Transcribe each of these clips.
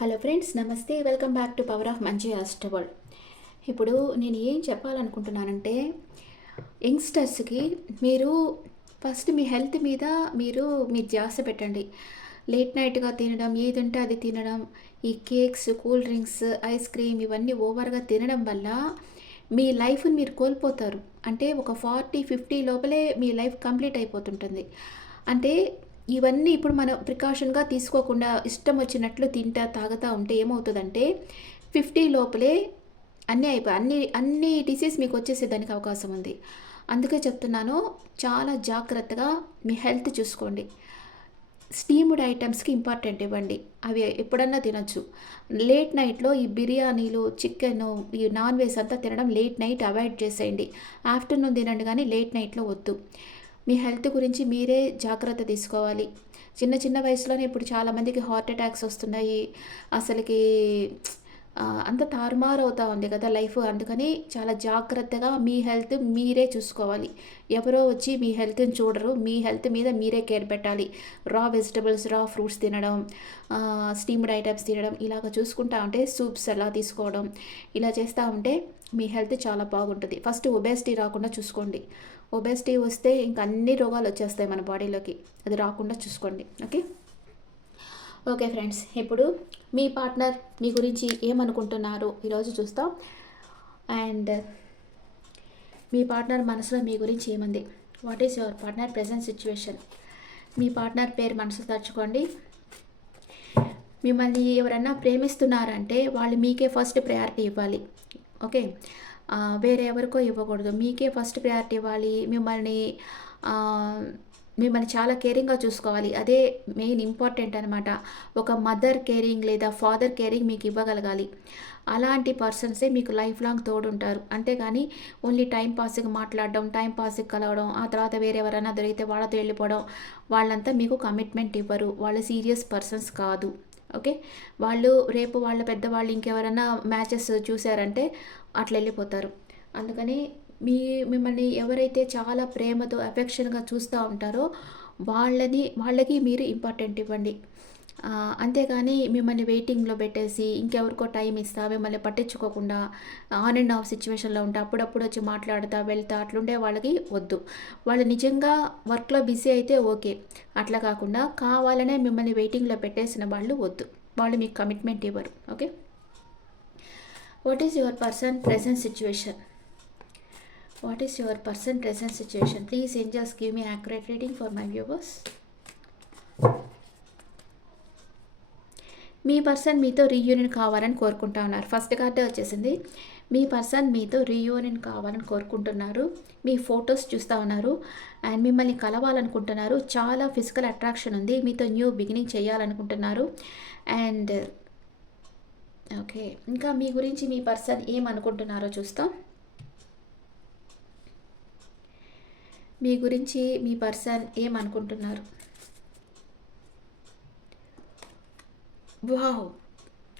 Hello friends నమస్తే. Welcome back to power of మంచి హాస్టబుల్ ఇప్పుడు నేను ఏం చెప్పాలనుకుంటున్నానంటే యంగ్స్టర్స్కి మీరు ఫస్ట్ మీ హెల్త్ మీద మీరు మీ ధ్యాస పెట్టండి. లేట్ నైట్గా తినడం ఏది ఉంటే అది తినడం ఈ cakes cool drinks ice cream ఇవన్నీ ఓవర్గా తినడం వల్ల మీ లైఫ్ని మీరు కోల్పోతారు. అంటే ఒక ఫార్టీ ఫిఫ్టీ లోపలే మీ లైఫ్ కంప్లీట్ అయిపోతుంటుంది. అంటే ఇవన్నీ ఇప్పుడు మనం ప్రికాషన్గా తీసుకోకుండా ఇష్టం వచ్చినట్లు తింటా తాగుతూ ఉంటే ఏమవుతుందంటే ఫిఫ్టీ లోపలే అన్నీ అయిపోయి అన్ని అన్ని డిసీజ్ మీకు వచ్చేసేదానికి అవకాశం ఉంది. అందుకే చెప్తున్నాను చాలా జాగ్రత్తగా మీ హెల్త్ చూసుకోండి. స్టీమ్డ్ ఐటమ్స్కి ఇంపార్టెంట్ ఇవ్వండి. అవి ఎప్పుడన్నా తినొచ్చు. లేట్ నైట్లో ఈ బిర్యానీలు చికెన్ ఈ నాన్ వెజ్ అంతా తినడం లేట్ నైట్ అవాయిడ్ చేసేయండి. ఆఫ్టర్నూన్ తినండి కానీ లేట్ నైట్లో వద్దు. మీ హెల్త్ గురించి మీరే జాగ్రత్త తీసుకోవాలి. చిన్న చిన్న వయసులోనే ఇప్పుడు చాలామందికి హార్ట్ అటాక్స్ వస్తున్నాయి. అసలుకి అంత తారుమారు అవుతా ఉంది కదా లైఫ్. అందుకని చాలా జాగ్రత్తగా మీ హెల్త్ మీరే చూసుకోవాలి. ఎవరో వచ్చి మీ హెల్త్ని చూడరు. మీ హెల్త్ మీద మీరే కేర్ పెట్టాలి. రా వెజిటబుల్స్ రా ఫ్రూట్స్ తినడం స్టీమ్డ్ ఐటమ్స్ తినడం ఇలాగ చూసుకుంటా ఉంటే సూప్స్ ఎలా తీసుకోవడం ఇలా చేస్తూ ఉంటే మీ హెల్త్ చాలా బాగుంటుంది. ఫస్ట్ ఒబేసిటీ రాకుండా చూసుకోండి. ఒబెసిటీ వస్తే ఇంక అన్ని రోగాలు వచ్చేస్తాయి మన బాడీలోకి. అది రాకుండా చూసుకోండి. ఓకే? ఓకే ఫ్రెండ్స్ ఇప్పుడు మీ పార్ట్నర్ మీ గురించి ఏమనుకుంటున్నారు ఈరోజు చూస్తాం. అండ్ మీ పార్ట్నర్ మనసులో మీ గురించి ఏముంది? What is your partner present situation me partner పేరు మనసు తలుచుకోండి మిమ్మల్ని ఎవరన్నా ప్రేమిస్తున్నారంటే వాళ్ళు మీకే ఫస్ట్ ప్రయారిటీ ఇవ్వాలి. ఓకే? వేరే ఎవరికో ఇవ్వకూడదు. మీకే ఫస్ట్ ప్రయారిటీ ఇవ్వాలి. మిమ్మల్ని మిమ్మల్ని చాలా కేరింగ్గా చూసుకోవాలి. అదే మెయిన్ ఇంపార్టెంట్ అనమాట ఒక మదర్ కేరింగ్ లేదా ఫాదర్ కేరింగ్ మీకు ఇవ్వగలగాలి. అలాంటి పర్సన్సే మీకు లైఫ్ లాంగ్ తోడుంటారు. అంతేగాని ఓన్లీ టైం పాస్కి మాట్లాడడం టైం పాస్కి కలవడం ఆ తర్వాత వేరే ఎవరైనా దొరికితే వాళ్ళతో వెళ్ళిపోవడం వాళ్ళంతా మీకు కమిట్మెంట్ ఇవ్వరు. వాళ్ళు సీరియస్ పర్సన్స్ కాదు. ఓకే? వాళ్ళు రేపు వాళ్ళ పెద్దవాళ్ళు ఇంకెవరైనా మ్యాచెస్ చూసారంటే అట్లా వెళ్ళిపోతారు అందుకని మీ మిమ్మల్ని ఎవరైతే చాలా ప్రేమతో అఫెక్షన్గా చూస్తూ ఉంటారో వాళ్ళని వాళ్ళకి మీరు ఇంపార్టెంట్ ఇవ్వండి. అంతేగాని మిమ్మల్ని వెయిటింగ్లో పెట్టేసి ఇంకెవరికో టైం ఇస్తా మిమ్మల్ని పట్టించుకోకుండా ఆన్ అండ్ ఆఫ్ సిచ్యువేషన్లో ఉంటా అప్పుడప్పుడు వచ్చి మాట్లాడుతా వెళ్తా అట్లుండే వాళ్ళకి వద్దు. వాళ్ళు నిజంగా వర్క్లో బిజీ అయితే ఓకే. అట్లా కాకుండా కావాలనే మిమ్మల్ని వెయిటింగ్లో పెట్టేసిన వాళ్ళు వద్దు. వాళ్ళు మీకు కమిట్మెంట్ ఇవ్వరు. Okay? What is your person present situation what is your person present situation please angels give me accurate reading for my viewers me person మీతో రీయూనియన్ కావాలని కోరుకుంటా ఉన్నారు. ఫస్ట్ కార్డే వచ్చేసింది. మీ పర్సన్ మీతో రీయూనియన్ కావాలని కోరుకుంటున్నారు. మీ ఫొటోస్ చూస్తూ ఉన్నారు. అండ్ మిమ్మల్ని కలవాలనుకుంటున్నారు. చాలా ఫిజికల్ అట్రాక్షన్ ఉంది. మీతో న్యూ బిగినింగ్ చేయాలనుకుంటున్నారు. అండ్ ఓకే ఇంకా మీ గురించి మీ పర్సన్ ఏమనుకుంటున్నారో చూస్తాం. మీ గురించి మీ పర్సన్ ఏమనుకుంటున్నారు? వావ్.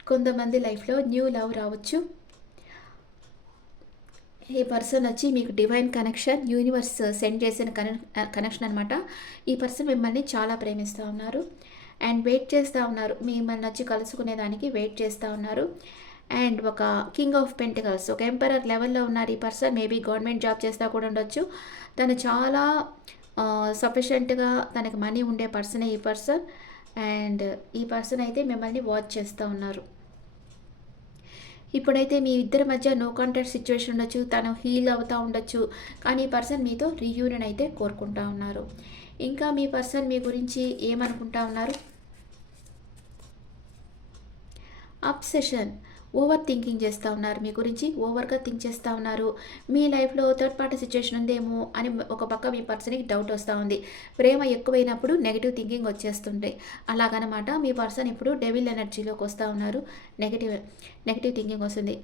కొంతమంది లైఫ్లో న్యూ లవ్ రావచ్చు. ఈ పర్సన్ వచ్చి మీకు డివైన్ కనెక్షన్ యూనివర్స్ సెండ్ చేసిన కనెక్షన్ అనమాట ఈ పర్సన్ మిమ్మల్ని చాలా ప్రేమిస్తూ ఉన్నారు. అండ్ వెయిట్ చేస్తూ ఉన్నారు. మిమ్మల్ని వచ్చి కలుసుకునేదానికి వెయిట్ చేస్తూ ఉన్నారు. అండ్ ఒక కింగ్ ఆఫ్ పెంటికల్స్ ఒక ఎంపరర్ లెవెల్లో ఉన్నారు ఈ పర్సన్. మేబీ గవర్నమెంట్ జాబ్ చేస్తూ కూడా ఉండొచ్చు. తను చాలా సఫిషియెంట్గా తనకి మనీ ఉండే పర్సనే ఈ పర్సన్. అండ్ ఈ పర్సన్ అయితే మిమ్మల్ని వాచ్ చేస్తూ ఉన్నారు. ఇప్పుడైతే మీ ఇద్దరి మధ్య నో కాంటాక్ట్ సిచ్యువేషన్ ఉండొచ్చు తను హీల్ అవుతూ ఉండొచ్చు కానీ ఈ పర్సన్ మీతో రీయూనియన్ అయితే కోరుకుంటా ఉన్నారు. ఇంకా మీ పర్సన్ మీ గురించి ఏమనుకుంటా ఉన్నారు? అబ్సెషన్ ఓవర్ థింకింగ్ చేస్తూ ఉన్నారు. మీ గురించి ఓవర్గా థింక్ చేస్తూ ఉన్నారు. మీ లైఫ్లో థర్డ్ పార్టీ సిచ్యువేషన్ ఉందేమో అని ఒక పక్క మీ పర్సన్కి డౌట్ వస్తూ ఉంది. ప్రేమ ఎక్కువైనప్పుడు నెగిటివ్ థింకింగ్ వచ్చేస్తుంటాయి అలాగనమాట మీ పర్సన్ ఇప్పుడు డెవిల్ ఎనర్జీలోకి వస్తూ ఉన్నారు. నెగిటివ్ నెగిటివ్ థింకింగ్ వస్తుంది.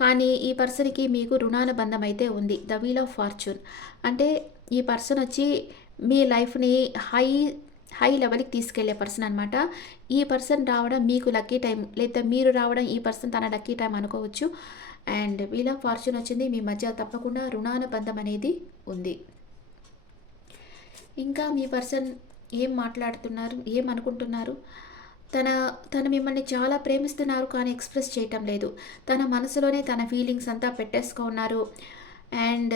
కానీ ఈ పర్సన్కి మీకు రుణానుబంధం అయితే ఉంది. The wheel of fortune. అంటే ఈ పర్సన్ వచ్చి మీ లైఫ్ని హై హై లెవెల్కి తీసుకెళ్ళే పర్సన్ అనమాట ఈ పర్సన్ రావడం మీకు లక్కీ టైం లేదా మీరు రావడం ఈ పర్సన్ తన లక్కీ టైం అనుకోవచ్చు. అండ్ వీల్ ఆఫ్ ఫార్చ్యూన్ వచ్చింది. మీ మధ్య తప్పకుండా రుణానుబంధం అనేది ఉంది. ఇంకా మీ పర్సన్ ఏం మాట్లాడుతున్నారు ఏం అనుకుంటున్నారు? తన తను మిమ్మల్ని చాలా ప్రేమిస్తున్నారు కానీ ఎక్స్ప్రెస్ చేయటం లేదు. తన మనసులోనే తన ఫీలింగ్స్ అంతా పెట్టేసుకో ఉన్నారు అండ్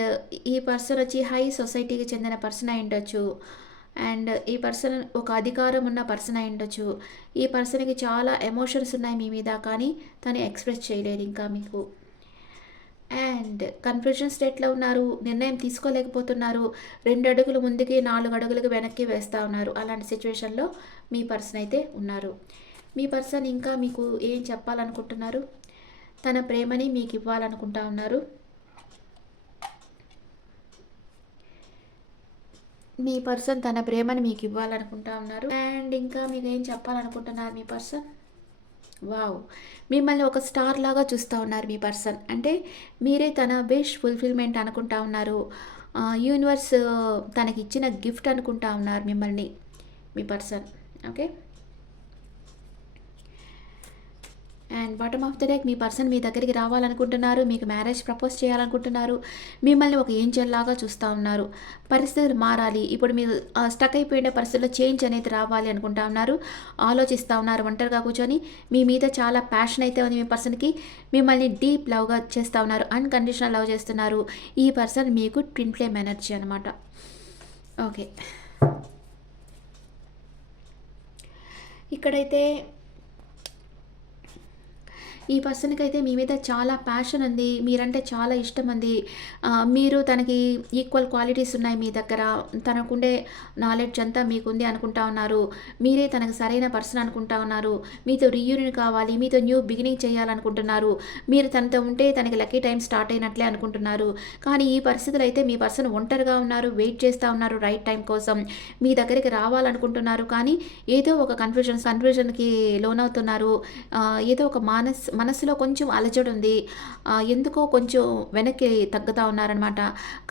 ఈ పర్సన్ వచ్చి హై సొసైటీకి చెందిన పర్సన్ అయి ఉండొచ్చు. అండ్ ఈ పర్సన్ ఒక అధికారం ఉన్న పర్సన్ అయి ఉండొచ్చు. ఈ పర్సన్కి చాలా ఎమోషన్స్ ఉన్నాయి మీ మీద కానీ తను ఎక్స్ప్రెస్ చేయలేదు ఇంకా మీకు. అండ్ కన్ఫ్యూజన్ స్టేట్లో ఉన్నారు నిర్ణయం తీసుకోలేకపోతున్నారు రెండు అడుగులు ముందుకి నాలుగు అడుగులకు వెనక్కి వేస్తూ ఉన్నారు. అలాంటి సిచ్యువేషన్లో మీ పర్సన్ అయితే ఉన్నారు. మీ పర్సన్ ఇంకా మీకు ఏం చెప్పాలనుకుంటున్నారు? తన ప్రేమని మీకు ఇవ్వాలనుకుంటా ఉన్నారు. మీ పర్సన్ తన ప్రేమని మీకు ఇవ్వాలనుకుంటా ఉన్నారు. అండ్ ఇంకా మీకు ఏం చెప్పాలనుకుంటున్నారు మీ పర్సన్? వావ్. మిమ్మల్ని ఒక స్టార్ లాగా చూస్తూ ఉన్నారు మీ పర్సన్. అంటే మీరే తన బెస్ట్ ఫుల్ఫిల్మెంట్ అనుకుంటా ఉన్నారు. యూనివర్స్ తనకి ఇచ్చిన గిఫ్ట్ అనుకుంటా ఉన్నారు మిమ్మల్ని మీ person. Okay? And bottom of the deck me person మీ దగ్గరికి రావాలనుకుంటున్నారు మీకు మ్యారేజ్ ప్రపోజ్ చేయాలనుకుంటున్నారు మిమ్మల్ని ఒక ఏంజల్ లాగా చూస్తూ ఉన్నారు. పరిస్థితులు మారాలి. ఇప్పుడు మీరు స్టక్ అయిపోయిన పరిస్థితుల్లో చేంజ్ అనేది రావాలి అనుకుంటా ఉన్నారు. ఆలోచిస్తూ ఉన్నారు ఒంటరిగా కూర్చొని. మీ మీద చాలా ప్యాషన్ అయితే ఉంది మీ పర్సన్కి మిమ్మల్ని డీప్ లవ్గా చేస్తూ ఉన్నారు. అన్కండిషనల్ లవ్ చేస్తున్నారు. ఈ పర్సన్ మీకు ట్విన్ ఫ్లేమ్ ఎనర్జీ అనమాట ఓకే ఇక్కడైతే ఈ పర్సన్కి అయితే మీ మీద చాలా ప్యాషన్ ఉంది మీరంటే చాలా ఇష్టం ఉంది మీరు తనకి ఈక్వల్ క్వాలిటీస్ ఉన్నాయి మీ దగ్గర. తనకుండే నాలెడ్జ్ అంతా మీకుంది అనుకుంటా ఉన్నారు. మీరే తనకు సరైన పర్సన్ అనుకుంటా ఉన్నారు. మీతో రీయూనియన్ కావాలి మీతో న్యూ బిగినింగ్ చేయాలనుకుంటున్నారు. మీరు తనతో ఉంటే తనకి లక్కీ టైం స్టార్ట్ అయినట్లే అనుకుంటున్నారు. కానీ ఈ పరిస్థితులు అయితే మీ పర్సన్ ఒంటరిగా ఉన్నారు వెయిట్ చేస్తూ ఉన్నారు రైట్ టైం కోసం. మీ దగ్గరికి రావాలనుకుంటున్నారు కానీ ఏదో ఒక కన్ఫ్యూజన్ కన్ఫ్యూజన్కి లోనవుతున్నారు. ఏదో ఒక మానస్ మనసులో కొంచెం అలజడి ఉంది. ఎందుకో కొంచెం వెనక్కి తగ్గుతూ ఉన్నారనమాట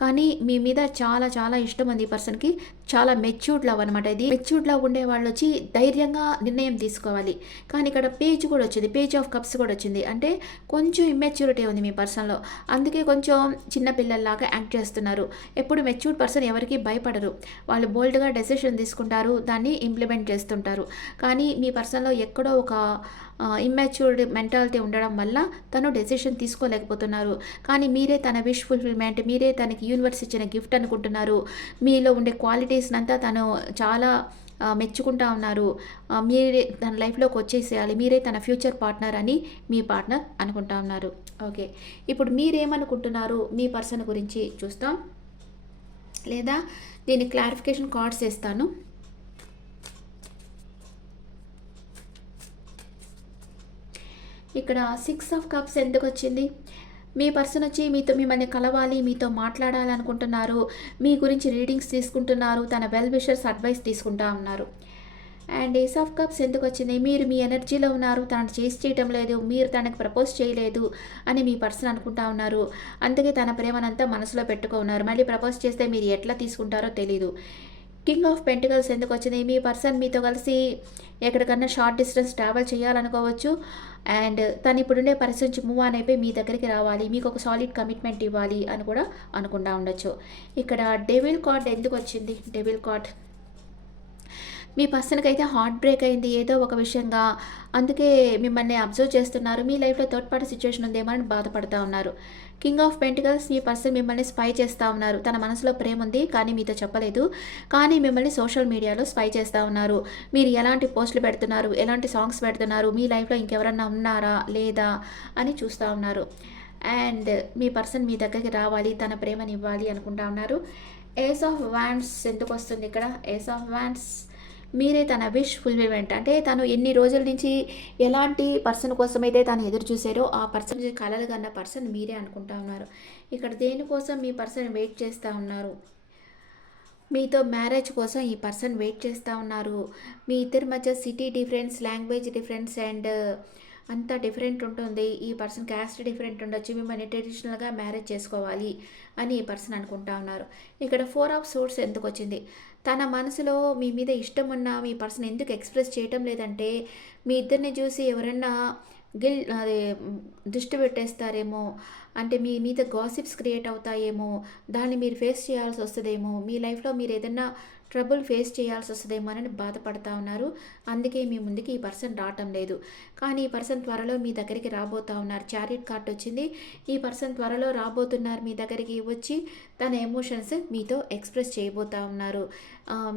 కానీ మీ మీద చాలా చాలా ఇష్టం ఉంది ఈ పర్సన్కి. చాలా మెచ్యూర్డ్ లవ్ అనమాట ఇది. మెచ్యూర్డ్ లవ్ ఉండే వాళ్ళు వచ్చి ధైర్యంగా నిర్ణయం తీసుకోవాలి. కానీ ఇక్కడ పేజ్ కూడా వచ్చింది. పేజ్ ఆఫ్ కప్స్ కూడా వచ్చింది. అంటే కొంచెం ఇమ్మెచ్యూరిటీ ఉంది మీ పర్సన్లో. అందుకే కొంచెం చిన్నపిల్లల్లాగా యాక్ట్ చేస్తున్నారు. ఎప్పుడు మెచ్యూర్డ్ పర్సన్ ఎవరికి భయపడరు. వాళ్ళు బోల్డ్గా డెసిషన్ తీసుకుంటారు. దాన్ని ఇంప్లిమెంట్ చేస్తుంటారు. కానీ మీ పర్సన్లో ఎక్కడో ఒక ఇమ్మెచ్యూర్డ్ మెంటాలిటీ ఉండడం వల్ల తను డెసిషన్ తీసుకోలేకపోతున్నారు. కానీ మీరే తన విష్ ఫుల్ఫిల్మెంట్ మీరే తనకి యూనివర్స్ ఇచ్చిన గిఫ్ట్ అనుకుంటున్నారు. మీలో ఉండే క్వాలిటీస్ని అంతా తను చాలా మెచ్చుకుంటా ఉన్నారు. మీరే తన లైఫ్లోకి వచ్చేసేయాలి మీరే తన ఫ్యూచర్ పార్ట్నర్ అని మీ పార్ట్నర్ అనుకుంటా ఉన్నారు. ఓకే. ఇప్పుడు మీరేమనుకుంటున్నారు? మీ పర్సన్ గురించి చూస్తాం. లేదా దీని క్లారిఫికేషన్ కార్డ్స్ వేస్తాను. ఇక్కడ సిక్స్ ఆఫ్ కప్స్ ఎందుకు వచ్చింది మీ పర్సన్ వచ్చి మీతో మిమ్మల్ని కలవాలి మీతో మాట్లాడాలనుకుంటున్నారు మీ గురించి రీడింగ్స్ తీసుకుంటున్నారు తన వెల్ విషర్స్ అడ్వైస్ తీసుకుంటా ఉన్నారు. అండ్ ఏస్ ఆఫ్ కప్స్ ఎందుకు వచ్చింది మీరు మీ ఎనర్జీలో ఉన్నారు తను చేసి చేయటం లేదు మీరు తనకు ప్రపోజ్ చేయలేదు అని మీ పర్సన్ అనుకుంటా ఉన్నారు. అందుకే తన ప్రేమనంతా మనసులో పెట్టుకో ఉన్నారు మళ్ళీ ప్రపోజ్ చేస్తే మీరు ఎట్లా తీసుకుంటారో తెలీదు. కింగ్ ఆఫ్ పెంటికల్స్ ఎందుకు వచ్చింది? మీ పర్సన్ మీతో కలిసి ఎక్కడికన్నా షార్ట్ డిస్టెన్స్ ట్రావెల్ చేయాలనుకోవచ్చు. అండ్ తను ఇప్పుడుండే పరిస్థితి నుంచి మూవ్ ఆన్ అయిపోయి మీ దగ్గరికి రావాలి. మీకు ఒక సాలిడ్ కమిట్మెంట్ ఇవ్వాలి అని కూడా అనుకుంటా ఉండొచ్చు. ఇక్కడ డెవిల్ కార్డ్ ఎందుకు వచ్చింది? డెవిల్ కార్డ్ మీ పర్సన్కి అయితే హార్ట్ బ్రేక్ అయింది. ఏదో ఒక విషయంగా. అందుకే మిమ్మల్ని అబ్జర్వ్ చేస్తున్నారు. మీ లైఫ్లో థర్డ్ పార్టీ సిచ్యువేషన్ ఉందేమో అని బాధపడుతూ ఉన్నారు. కింగ్ ఆఫ్ పెంటికల్స్ మీ పర్సన్ మిమ్మల్ని స్పై చేస్తూ ఉన్నారు. తన మనసులో ప్రేమ ఉంది కానీ మీతో చెప్పలేదు. కానీ మిమ్మల్ని సోషల్ మీడియాలో స్పై చేస్తూ ఉన్నారు. మీరు ఎలాంటి పోస్టులు పెడుతున్నారు? ఎలాంటి సాంగ్స్ పెడుతున్నారు? మీ లైఫ్లో ఇంకెవరన్నా ఉన్నారా? లేదా? అని చూస్తూ ఉన్నారు. అండ్ మీ పర్సన్ మీ దగ్గరికి రావాలి తన ప్రేమని ఇవ్వాలి అనుకుంటా ఉన్నారు. ఏస్ ఆఫ్ వ్యాన్స్ ఎందుకు వస్తుంది ఇక్కడ? ఏస్ ఆఫ్ వ్యాన్స్ మీరే తన విష్ ఫుల్ఫిల్మెంట్. అంటే తను ఎన్ని రోజుల నుంచి ఎలాంటి పర్సన్ కోసమైతే తను ఎదురు చూసారో ఆ పర్సన్ కలలు కన్న పర్సన్ మీరే అనుకుంటా ఉన్నారు. ఇక్కడ దేనికోసం మీ పర్సన్ వెయిట్ చేస్తూ ఉన్నారు? మీతో మ్యారేజ్ కోసం ఈ పర్సన్ వెయిట్ చేస్తూ ఉన్నారు. మీ ఇద్దరి మధ్య city difference language difference and అంతా డిఫరెంట్ ఉంటుంది. ఈ పర్సన్ క్యాస్ట్ డిఫరెంట్ ఉండొచ్చు. మిమ్మల్ని ట్రెడిషనల్గా మ్యారేజ్ చేసుకోవాలి అని ఈ పర్సన్ అనుకుంటా ఉన్నారు. ఇక్కడ ఫోర్ ఆఫ్ సోర్స్ ఎందుకు వచ్చింది? తన మనసులో మీ మీద ఇష్టం ఉన్న మీ పర్సన్ ఎందుకు ఎక్స్ప్రెస్ చేయటం లేదంటే మీ ఇద్దరిని చూసి ఎవరన్నా గిల్ అదే దృష్టి పెట్టేస్తారేమో అంటే మీ మీద గాసిప్స్ క్రియేట్ అవుతాయేమో దాన్ని మీరు ఫేస్ చేయాల్సి వస్తుందేమో మీ లైఫ్లో మీరు ఏదన్నా ట్రబుల్ ఫేస్ చేయాల్సి వస్తుందేమోనని బాధపడతా ఉన్నారు. అందుకే మీ ముందుకి ఈ పర్సన్ రావటం లేదు. కానీ ఈ పర్సన్ త్వరలో మీ దగ్గరికి రాబోతా ఉన్నారు. చారిట్ కార్ట్ వచ్చింది. ఈ పర్సన్ త్వరలో రాబోతున్నారు మీ దగ్గరికి వచ్చి తన ఎమోషన్స్ మీతో ఎక్స్ప్రెస్ చేయబోతా ఉన్నారు.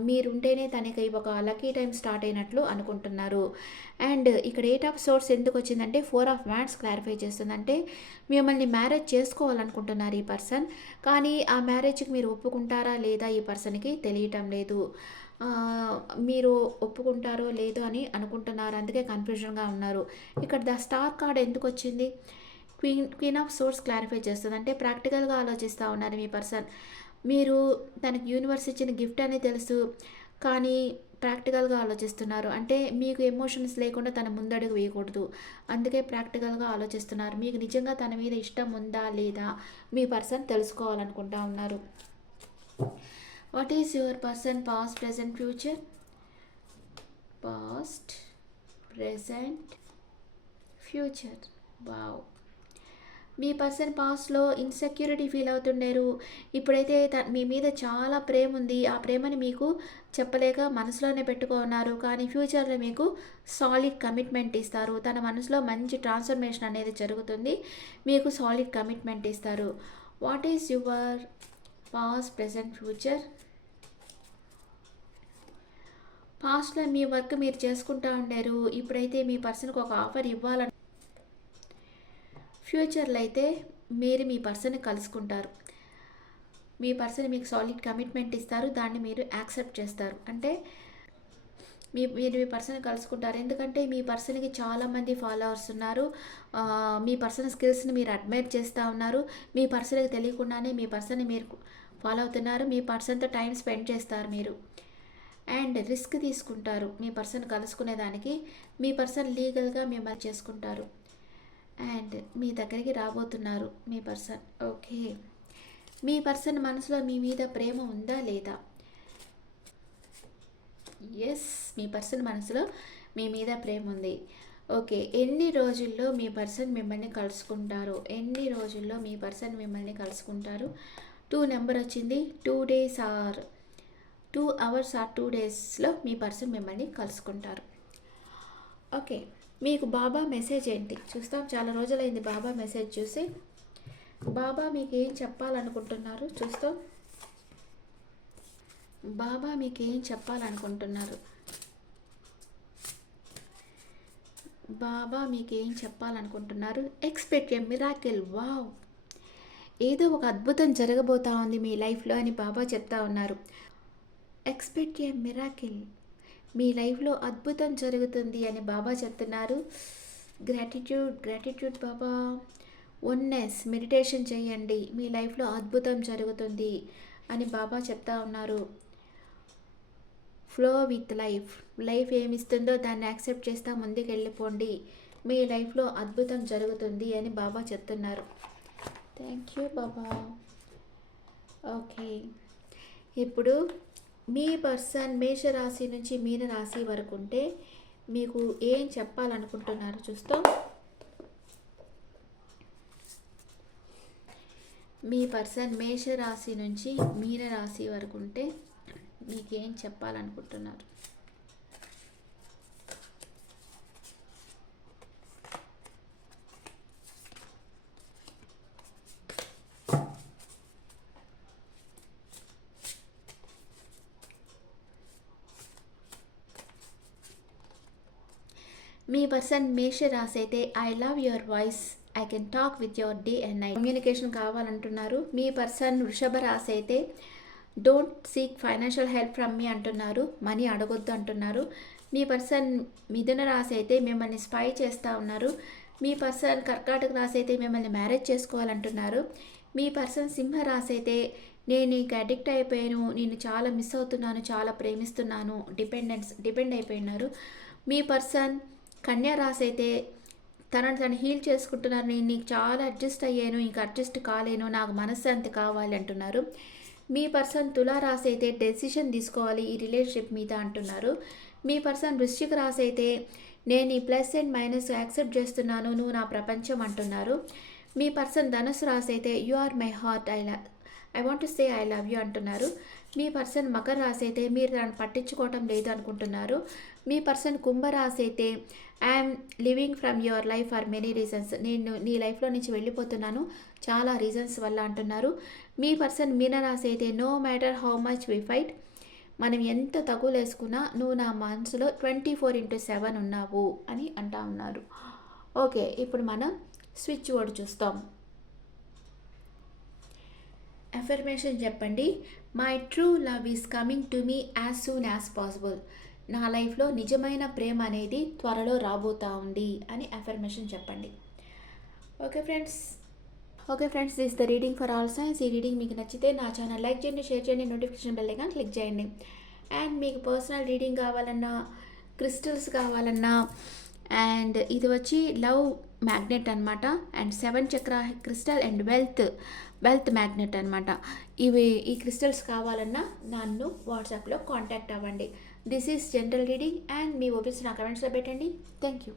మీరుంటేనే తనకి ఒక లక్కీ టైం స్టార్ట్ అయినట్లు అనుకుంటున్నారు. అండ్ ఇక్కడ ఎయిట్ ఆఫ్ సోర్స్ ఎందుకు వచ్చిందంటే ఫోర్ ఆఫ్ మ్యాట్స్ క్లారిఫై చేస్తుందంటే మిమ్మల్ని మ్యారేజ్ చేసుకోవాలనుకుంటున్నారు ఈ పర్సన్ కానీ ఆ మ్యారేజ్కి మీరు ఒప్పుకుంటారా లేదా ఈ పర్సన్కి తెలియటం లేదు. మీరు ఒప్పుకుంటారో లేదో అని అనుకుంటున్నారు. అందుకే కన్ఫ్యూజన్గా ఉన్నారు. ఇక్కడ ద స్టార్ కార్డ్ ఎందుకు వచ్చింది? Queen queen of swords clarify చేస్తుంది అంటే ప్రాక్టికల్గా ఆలోచిస్తూ ఉన్నారు మీ పర్సన్ మీరు తనకి యూనివర్స్ ఇచ్చిన గిఫ్ట్ అని తెలుసు కానీ ప్రాక్టికల్గా ఆలోచిస్తున్నారు. అంటే మీకు ఎమోషన్స్ లేకుండా తన ముందడుగు వేయకూడదు. అందుకే ప్రాక్టికల్గా ఆలోచిస్తున్నారు. మీకు నిజంగా తన మీద ఇష్టం ఉందా లేదా మీ పర్సన్ తెలుసుకోవాలనుకుంటా ఉన్నారు. What is your person past present future past present future wow me person పాస్ట్లో ఇన్సెక్యూరిటీ ఫీల్ అవుతుండేరు. ఇప్పుడైతే త- మీ మీద చాలా ప్రేమ ఉంది. ఆ ప్రేమని మీకు చెప్పలేక మనసులోనే పెట్టుకున్నారు కానీ ఫ్యూచర్లో మీకు సాలిడ్ కమిట్మెంట్ ఇస్తారు. తన మనసులో మంచి ట్రాన్స్ఫర్మేషన్ అనేది జరుగుతుంది. మీకు సాలిడ్ కమిట్మెంట్ ఇస్తారు. What is your past present future పాస్ట్లో మీ వర్క్ మీరు చేసుకుంటా ఉండేరు. ఇప్పుడైతే మీ పర్సన్కి ఒక ఆఫర్ ఇవ్వాలని ఫ్యూచర్లో అయితే మీరు మీ పర్సన్ కలుసుకుంటారు. మీ పర్సన్ మీకు సాలిడ్ కమిట్మెంట్ ఇస్తారు దాన్ని మీరు యాక్సెప్ట్ చేస్తారు. అంటే మీ మీరు మీ పర్సన్ కలుసుకుంటారు. ఎందుకంటే మీ పర్సన్కి చాలామంది ఫాలోవర్స్ ఉన్నారు. మీ పర్సన్ స్కిల్స్ని మీరు అడ్మైర్ చేస్తూ ఉన్నారు. మీ పర్సన్కి తెలియకుండానే మీ పర్సన్ని మీరు ఫాలో అవుతున్నారు. మీ పర్సన్తో టైం స్పెండ్ చేస్తారు మీరు. అండ్ రిస్క్ తీసుకుంటారు మీ పర్సన్ కలుసుకునేదానికి. మీ పర్సన్ లీగల్గా మిమ్మల్ని చేసుకుంటారు. అండ్ మీ దగ్గరికి రాబోతున్నారు మీ పర్సన్. ఓకే. మీ పర్సన్ మనసులో మీ మీద ప్రేమ ఉందా లేదా? ఎస్ మీ పర్సన్ మనసులో మీ మీద ప్రేమ ఉంది. ఓకే. ఎన్ని రోజుల్లో మీ పర్సన్ మిమ్మల్ని కలుసుకుంటారు? ఎన్ని రోజుల్లో మీ పర్సన్ మిమ్మల్ని కలుసుకుంటారు? టూ నెంబర్ వచ్చింది. Two days or two hours or two డేస్లో మీ పర్సన్ మిమ్మల్ని కలుసుకుంటారు. ఓకే. మీకు బాబా మెసేజ్ ఏంటి? చూస్తాం. చాలా రోజులైంది బాబా మెసేజ్ చూసి. బాబా మీకు ఏం చెప్పాలనుకుంటున్నారు? చూస్తాం. బాబా మీకు ఏం చెప్పాలనుకుంటున్నారు? బాబా మీకు ఏం చెప్పాలనుకుంటున్నారు? ఎక్స్పెక్ట్ ఏ మిరాకిల్ వావ్ ఏదో ఒక అద్భుతం జరగబోతా ఉంది మీ లైఫ్లో అని బాబా చెప్తా ఉన్నారు. ఎక్స్పెక్ట్ ఏ మిరాకిల్ మీ లైఫ్లో అద్భుతం జరుగుతుంది అని బాబా చెప్తున్నారు. Gratitude gratitude Baba. Oneness meditation చేయండి. మీ లైఫ్లో అద్భుతం జరుగుతుంది అని బాబా చెప్తా ఉన్నారు. ఫ్లో విత్ లైఫ్ లైఫ్ ఏమిస్తుందో దాన్ని యాక్సెప్ట్ చేస్తా ముందుకు వెళ్ళిపోండి మీ లైఫ్లో అద్భుతం జరుగుతుంది అని బాబా చెప్తున్నారు. Thank you Baba. ఓకే ఇప్పుడు మీ పర్సన్ మేషరాశి నుంచి మీన రాశి వరకు ఉంటే మీకు ఏం చెప్పాలనుకుంటున్నారు చూస్తాం. మీ పర్సన్ మేషరాశి నుంచి మీన రాశి వరకు ఉంటే మీకేం చెప్పాలనుకుంటున్నారు? పర్సన్ మేష రాసి అయితే I love your voice I can talk with your day and night communication కావాలంటున్నారు. మీ పర్సన్ వృషభ రాసి అయితే don't seek financial help from మీ అంటున్నారు. మనీ అడగొద్దు అంటున్నారు. మీ పర్సన్ మిథున రాసి అయితే మిమ్మల్ని స్పై చేస్తూ ఉన్నారు. మీ పర్సన్ కర్కాటక రాసి అయితే మిమ్మల్ని మ్యారేజ్ చేసుకోవాలంటున్నారు. మీ పర్సన్ సింహ రాసి అయితే నేను నీకు అడిక్ట్ అయిపోయాను. నేను చాలా మిస్ అవుతున్నాను. చాలా ప్రేమిస్తున్నాను. డిపెండెన్స్ డిపెండ్ అయిపోయినారు. మీ పర్సన్ కన్యా రాశి అయితే తనను తను హీల్ చేసుకుంటున్నారు. నేను నీకు చాలా అడ్జస్ట్ అయ్యాను ఇంకా అడ్జస్ట్ కాలేను నాకు మనశ్శాంతి కావాలి అంటున్నారు. మీ పర్సన్ తులా రాసి అయితే డెసిషన్ తీసుకోవాలి ఈ రిలేషన్షిప్ మీద అంటున్నారు. మీ పర్సన్ వృశ్చిక రాశి అయితే నేను ఈ ప్లస్ అండ్ మైనస్ యాక్సెప్ట్ చేస్తున్నాను నువ్వు నా ప్రపంచం అంటున్నారు. మీ పర్సన్ ధనుసు రాసి అయితే you are my heart I love I want to say I love you అంటున్నారు. మీ పర్సన్ మకర రాశి అయితే మీరు దాన్ని పట్టించుకోవటం లేదు అనుకుంటున్నారు. మీ పర్సన్ కుంభరాశి అయితే I'm living from your life for many reasons నేను నీ లైఫ్లో నుంచి వెళ్ళిపోతున్నాను. చాలా రీజన్స్ వల్ల అంటున్నారు. మీ పర్సన్ మీనరాశి అయితే no matter how much we fight మనం ఎంత తగులేసుకున్నా నువ్వు నా మనసులో ట్వంటీ ఫోర్ ఇంటూ సెవెన్ ఉన్నావు అని అంటా ఉన్నారు. ఓకే ఇప్పుడు మనం స్విచ్ బోర్డు చూస్తాం. అఫర్మేషన్ చెప్పండి. My true love is coming to me as soon as possible నా లైఫ్లో నిజమైన ప్రేమ అనేది త్వరలో రాబోతా ఉంది అని అఫర్మేషన్ చెప్పండి. Okay friends okay friends this the reading for all signs ఈ రీడింగ్ మీకు నచ్చితే నా ఛానల్ లైక్ చేయండి షేర్ చేయండి నోటిఫికేషన్ బెల్ ఐకాన్ క్లిక్ చేయండి. అండ్ మీకు పర్సనల్ రీడింగ్ కావాలన్నా క్రిస్టల్స్ కావాలన్నా అండ్ ఇది వచ్చి లవ్ మ్యాగ్నెట్ అనమాట and seven chakra crystal and wealth wealth magnet అనమాట ఇవి ఈ క్రిస్టల్స్ కావాలన్నా నన్ను వాట్సాప్లో కాంటాక్ట్ అవ్వండి. This is general reading and me opinions నా కమెంట్స్లో పెట్టండి. Thank you